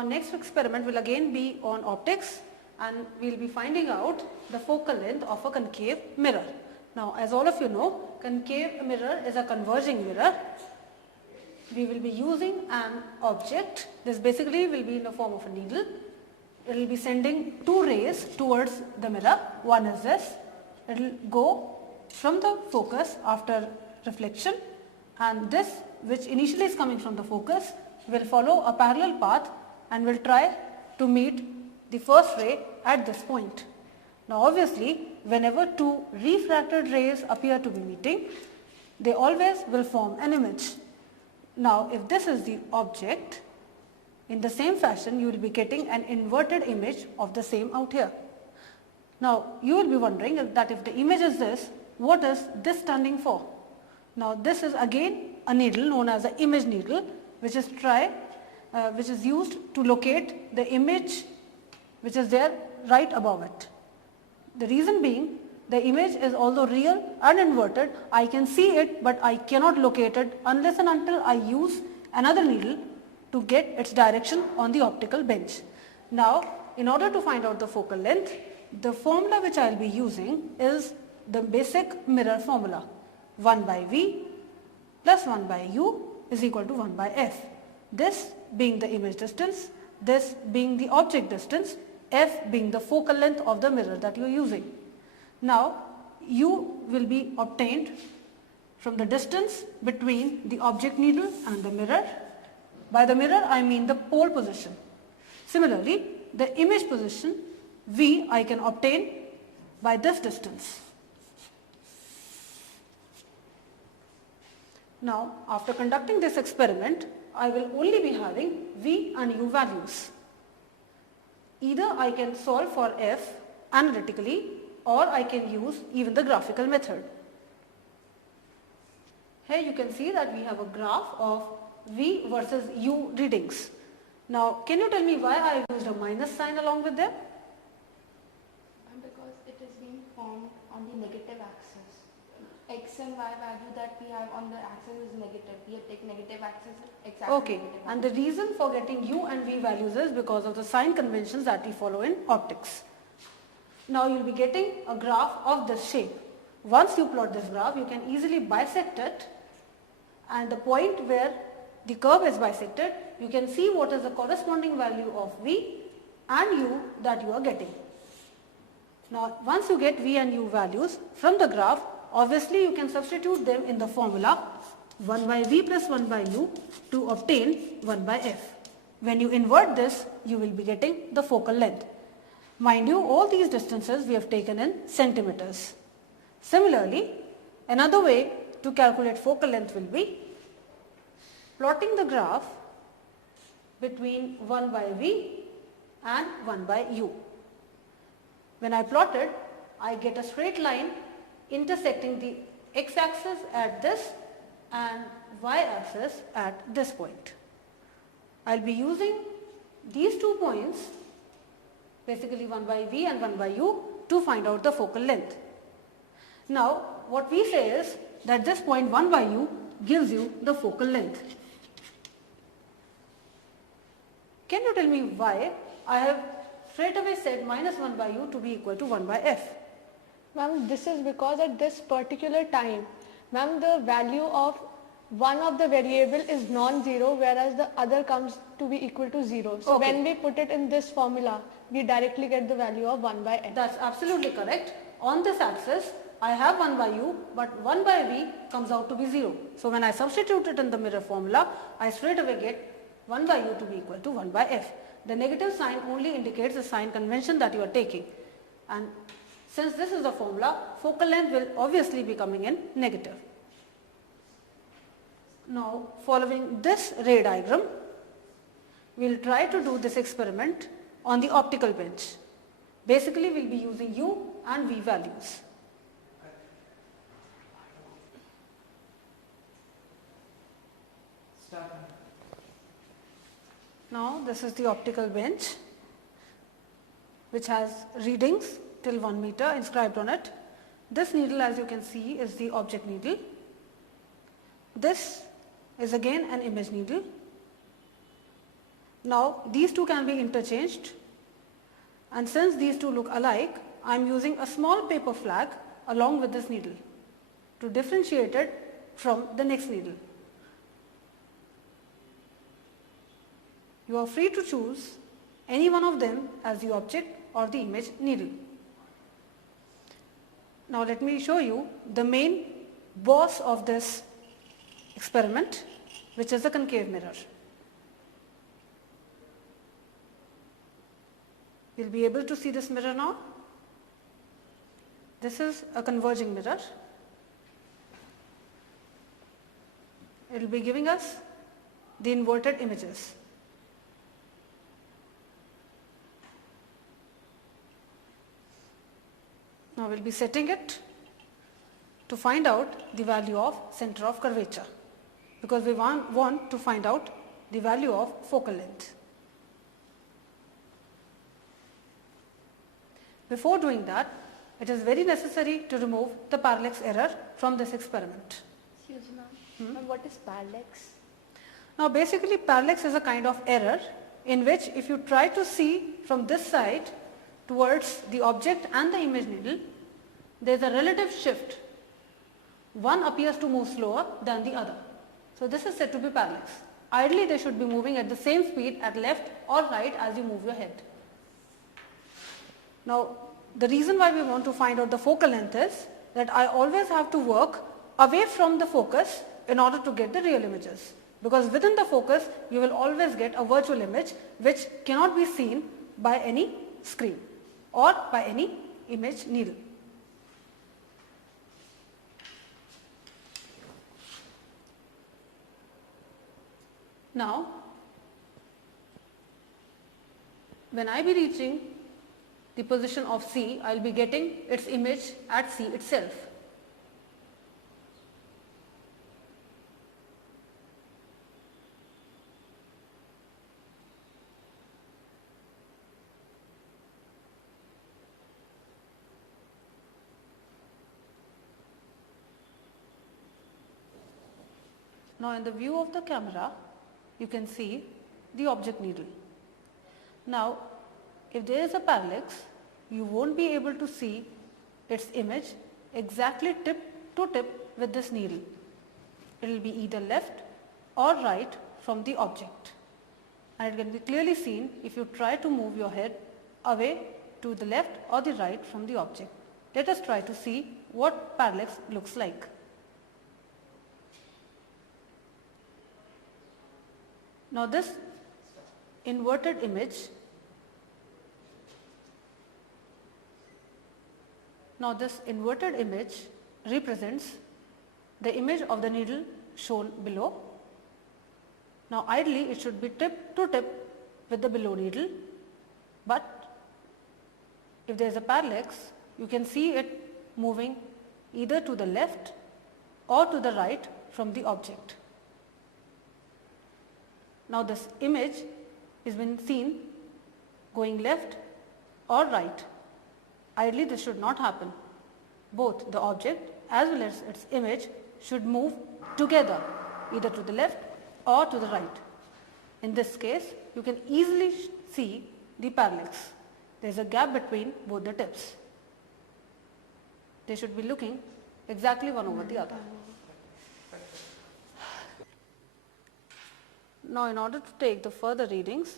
Our next experiment will again be on optics, and we will be finding out the focal length of a concave mirror. Now, as all of you know, concave mirror is a converging mirror. We will be using an object. This basically will be in the form of a needle. It will be sending two rays towards the mirror. One is this. It will go from the focus after reflection, and this, which initially is coming from the focus, will follow a parallel path and will try to meet the first ray at this point. Now obviously, whenever two refracted rays appear to be meeting, they always will form an image. Now if this is the object, in the same fashion you will be getting an inverted image of the same out here. Now you will be wondering that if the image is this, what is this standing for? Now this is again a needle known as the image needle, which is used to locate the image which is there right above it. The reason being, the image is although real and inverted, I can see it but I cannot locate it unless and until I use another needle to get its direction on the optical bench. Now in order to find out the focal length, the formula which I will be using is the basic mirror formula. 1 by V plus 1 by U is equal to 1 by F. This being the image distance, this being the object distance, F being the focal length of the mirror that you are using. Now U will be obtained from the distance between the object needle and the mirror. By the mirror I mean the pole position. Similarly, the image position V I can obtain by this distance. Now after conducting this experiment, I will only be having V and U values. Either I can solve for F analytically or I can use even the graphical method. Here you can see that we have a graph of V versus U readings. Now can you tell me why I used a minus sign along with them? Because it is being formed on the negative axis. X and Y value that we have on the axis is negative. We have taken negative axis exactly. Okay, and the reason for getting U and V values is because of the sign conventions that we follow in optics. Now you will be getting a graph of this shape. Once you plot this graph, you can easily bisect it, and the point where the curve is bisected, you can see what is the corresponding value of V and U that you are getting. Now once you get V and U values from the graph, obviously you can substitute them in the formula 1 by V plus 1 by U to obtain 1 by F. When you invert this, you will be getting the focal length. Mind you, all these distances we have taken in centimeters. Similarly, another way to calculate focal length will be plotting the graph between 1 by V and 1 by U. When I plot it, I get a straight line intersecting the x-axis at this and y-axis at this point. I will be using these 2 points, basically 1 by V and 1 by U, to find out the focal length. Now what we say is that this point 1 by U gives you the focal length. Can you tell me why I have straight away said minus 1 by U to be equal to 1 by F? Ma'am, this is because at this particular time, ma'am, the value of one of the variable is non-zero, whereas the other comes to be equal to 0. So Okay. when we put it in this formula, we directly get the value of 1 by F. That's absolutely correct. On this axis, I have 1 by U, but 1 by V comes out to be 0. So when I substitute it in the mirror formula, I straight away get 1 by U to be equal to 1 by F. The negative sign only indicates the sign convention that you are taking. And since this is the formula, focal length will obviously be coming in negative. Now following this ray diagram, we will try to do this experiment on the optical bench. Basically we will be using U and V values. Now this is the optical bench which has readings till 1 meter inscribed on it. This needle, as you can see, is the object needle. This is again an image needle. Now these two can be interchanged, and since these two look alike, I am using a small paper flag along with this needle to differentiate it from the next needle. You are free to choose any one of them as the object or the image needle. Now let me show you the main boss of this experiment, which is the concave mirror. You will be able to see this mirror now. This is a converging mirror. It will be giving us the inverted images. Now we will be setting it to find out the value of center of curvature, because we want to find out the value of focal length. Before doing that, it is very necessary to remove the parallax error from this experiment. Excuse me, ma'am. What is parallax? Now basically parallax is a kind of error in which if you try to see from this side towards the object and the image needle, there is a relative shift. One appears to move slower than the other. So this is said to be parallax. Ideally they should be moving at the same speed at left or right as you move your head. Now the reason why we want to find out the focal length is that I always have to work away from the focus in order to get the real images, because within the focus you will always get a virtual image which cannot be seen by any screen or by any image needle. Now when I be reaching the position of C, I will be getting its image at C itself. Now in the view of the camera, you can see the object needle. Now if there is a parallax, you won't be able to see its image exactly tip to tip with this needle. It will be either left or right from the object, and it can be clearly seen if you try to move your head away to the left or the right from the object. Let us try to see what parallax looks like. Now this inverted image represents the image of the needle shown below. Now ideally it should be tip to tip with the below needle, but if there is a parallax, you can see it moving either to the left or to the right from the object. Now this image is been seen going left or right. Ideally this should not happen. Both the object as well as its image should move together, either to the left or to the right. In this case, you can easily see the parallax. There is a gap between both the tips. They should be looking exactly one over the other. Now in order to take the further readings,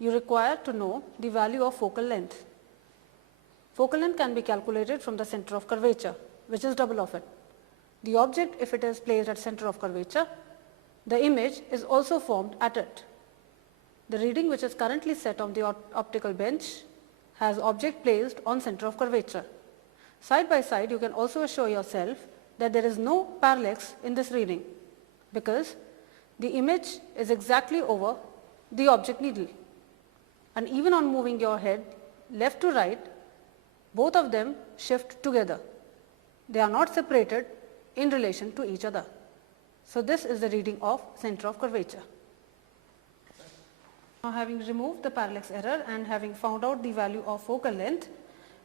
you require to know the value of focal length. Focal length can be calculated from the center of curvature, which is double of it. The object, if it is placed at center of curvature, the image is also formed at it. The reading which is currently set on the optical bench has object placed on center of curvature. Side by side, you can also assure yourself that there is no parallax in this reading, because the image is exactly over the object needle, and even on moving your head left to right, both of them shift together. They are not separated in relation to each other. So this is the reading of center of curvature. Now having removed the parallax error and having found out the value of focal length,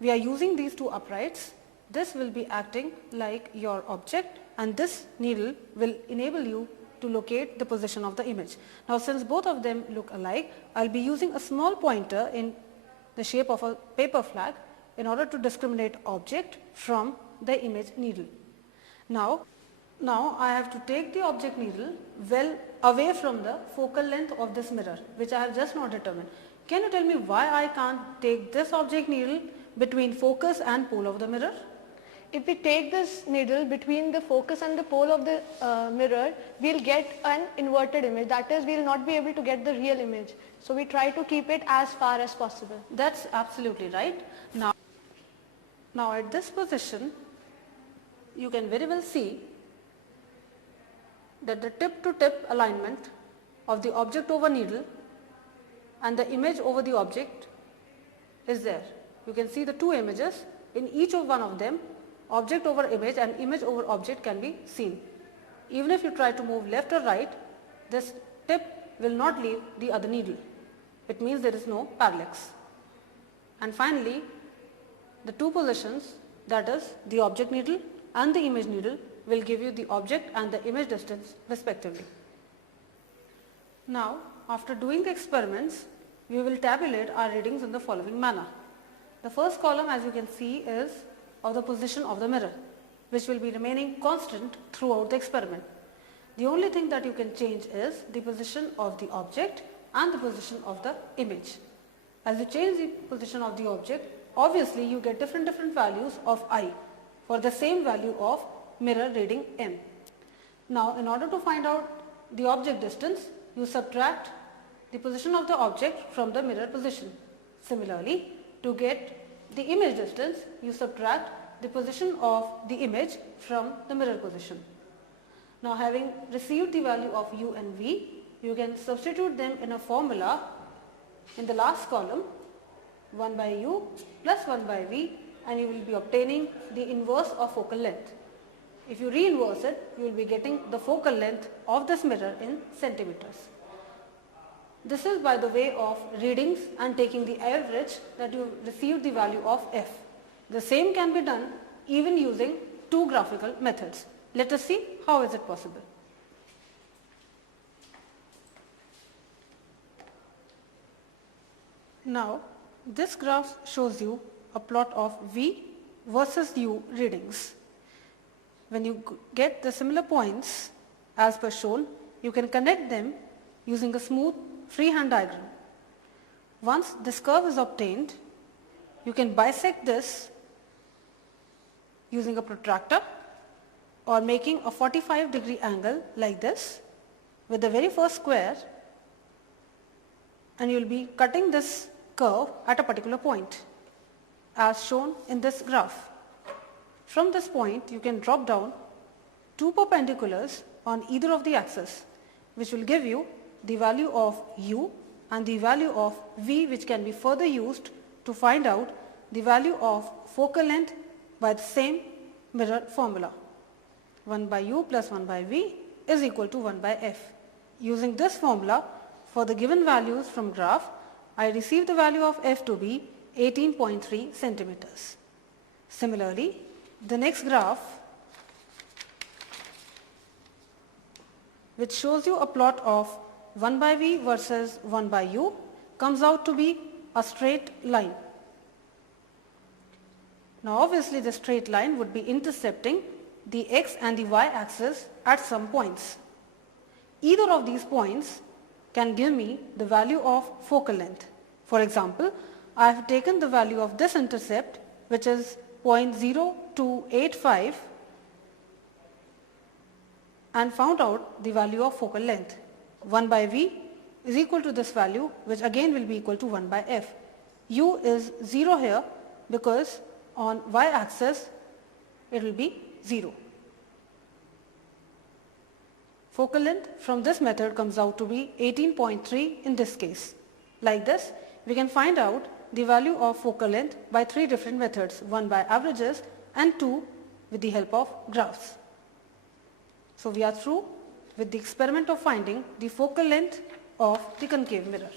we are using these two uprights. This will be acting like your object, and this needle will enable you to locate the position of the image. Now since both of them look alike, I'll be using a small pointer in the shape of a paper flag in order to discriminate object from the image needle. Now I have to take the object needle well away from the focal length of this mirror, which I have just now determined. Can you tell me why I can't take this object needle between focus and pole of the mirror? If we take this needle between the focus and the pole of the mirror, we'll get an inverted image. That is, we'll not be able to get the real image. So we try to keep it as far as possible. That's absolutely right. Now at this position, you can very well see that the tip to tip alignment of the object over needle and the image over the object is there. You can see the two images. In each of one of them, object over image and image over object can be seen. Even if you try to move left or right, this tip will not leave the other needle. It means there is no parallax. And finally, the two positions, that is the object needle and the image needle, will give you the object and the image distance respectively. Now, after doing the experiments, we will tabulate our readings in the following manner. The first column, as you can see, is of the position of the mirror, which will be remaining constant throughout the experiment. The only thing that you can change is the position of the object and the position of the image. As you change the position of the object, obviously you get different values of I for the same value of mirror reading M. Now, in order to find out the object distance, you subtract the position of the object from the mirror position. Similarly, to get the image distance, you subtract the position of the image from the mirror position. Now, having received the value of u and v, you can substitute them in a formula in the last column, 1 by u plus 1 by v, and you will be obtaining the inverse of focal length. If you re-inverse it, you will be getting the focal length of this mirror in centimeters. This is by the way of readings and taking the average that you received the value of f. The same can be done even using two graphical methods. Let us see how is it possible. Now, this graph shows you a plot of v versus u readings. When you get the similar points as per shown, you can connect them using a smooth freehand diagram. Once this curve is obtained, you can bisect this using a protractor or making a 45-degree angle like this with the very first square, and you will be cutting this curve at a particular point as shown in this graph. From this point, you can drop down two perpendiculars on either of the axes, which will give you the value of u and the value of v, which can be further used to find out the value of focal length by the same mirror formula. 1 by u plus 1 by v is equal to 1 by f. Using this formula for the given values from graph, I receive the value of f to be 18.3 centimeters. Similarly, the next graph, which shows you a plot of 1 by v versus 1 by u, comes out to be a straight line. Now obviously the straight line would be intercepting the x and the y axis at some points. Either of these points can give me the value of focal length. For example, I have taken the value of this intercept, which is 0.0285, and found out the value of focal length. 1 by v is equal to this value, which again will be equal to 1 by f. U is 0 here because on y axis it will be 0. Focal length from this method comes out to be 18.3 in this case. Like this, we can find out the value of focal length by three different methods, one by averages and two with the help of graphs. So we are through with the experiment of finding the focal length of the concave mirror.